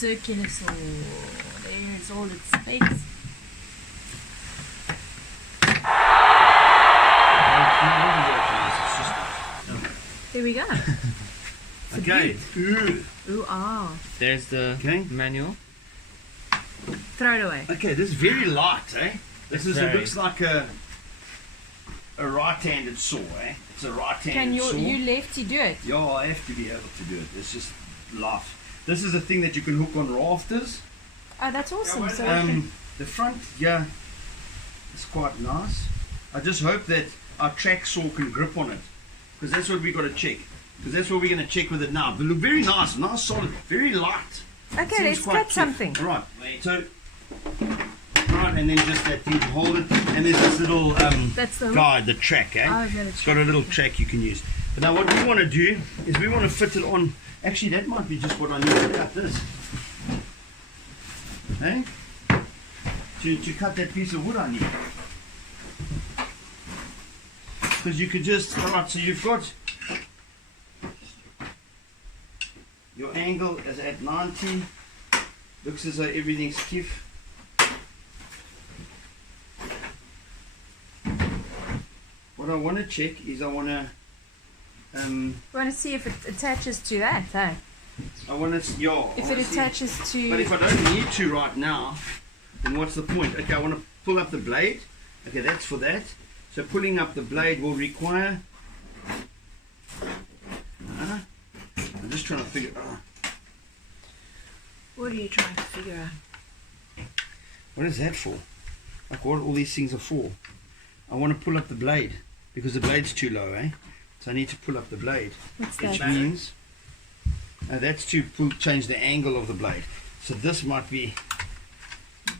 circular saw. There's all its space. There we go. Okay. Ooh. Ooh, ah. There's the manual. Throw it away. Okay, this is very light, eh? This is, it looks like a right-handed saw, eh? It's a right-handed saw. Can you lefty do it? Yeah, I have to be able to do it. It's just light. This is a thing that you can hook on rafters. Oh, that's awesome. So the front, yeah, it's quite nice. I just hope that our track saw can grip on it, because that's what we got to check. Because that's what we're going to check with it now. They look very nice, solid, very light. Okay, let's cut something. All right, so, right, and then just that thing to hold it, and there's this little guide, the track, eh? Oh, it's got a little track you can use. But now what we want to do is we want to fit it on. Actually, that might be just what I need to cut this. Hey? To cut that piece of wood I need. Because you could just, alright, so you've got your angle is at 90. Looks as though everything's stiff. What I want to check is I want to we want to see if it attaches to that, hey? I want to, yeah. If it attaches to... But if I don't need to right now, then what's the point? Okay, I want to pull up the blade. Okay, that's for that. So pulling up the blade will require... I'm just trying to figure out... What are you trying to figure out? What is that for? Like what all these things are for? I want to pull up the blade because the blade's too low, eh? So I need to pull up the blade. What's which that? means that's to change the angle of the blade. So this might be...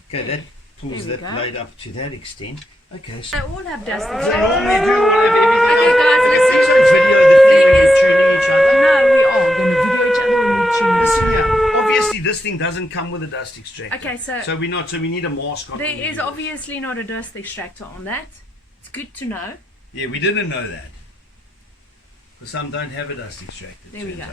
Okay, that pulls that blade up to that extent. Okay, so... They all have dust. They normally do all have everything. Okay, guys, listen. Video the thing when you're tuning each other. No, we are going to video each other when we tune. Listen here. Obviously, this thing doesn't come with a dust extractor. Okay, so we need a mask on. There is obviously not a dust extractor on that. It's good to know. Yeah, we didn't know that. Because some don't have a dust extractor. There we go.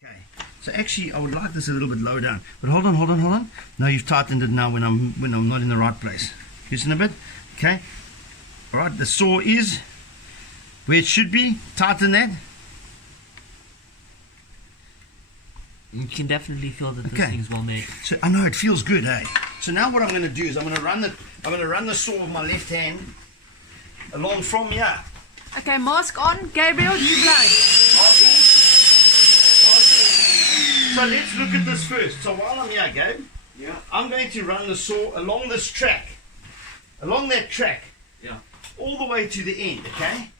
Okay, so actually, I would like this a little bit low down. But hold on. No, you've tightened it now when I'm not in the right place. Listen a bit. Okay. All right. The saw is where it should be. Tighten that. You can definitely feel that this thing's well made. So I know it feels good, eh? So now what I'm going to do is I'm going to run the saw with my left hand along from here. Okay, mask on. Gabriel, you blow. So let's look at this first. So while I'm here, Gabe, I'm going to run the saw along this track. Along that track. Yeah. All the way to the end, okay?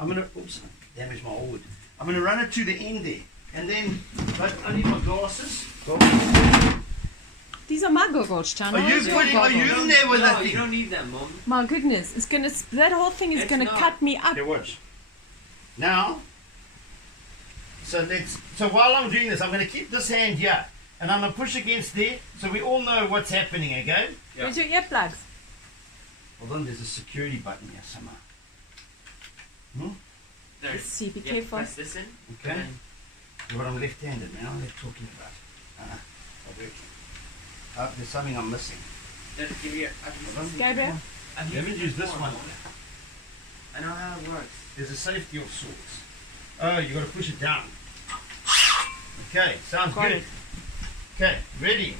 I'm going to... Oops, damage my wood. I'm going to run it to the end there. And then... But I need my glasses. These are my goggles, Chan. Are you in there with that thing? You don't need them, Mom. My goodness, it's gonna. That whole thing is gonna cut me up. Okay, watch. Now, so while I'm doing this, I'm going to keep this hand here, and I'm going to push against there, so we all know what's happening, okay? Yeah. Where's your earplugs? Hold on, there's a security button here somewhere. Let's see, be careful. Press this in. Okay. But I'm left-handed now. What are they talking about? There's something I'm missing. Gabriel? Let me use this one. I know how it works. There's a safety of sorts. Oh, you got to push it down. Okay, sounds good. Okay, ready.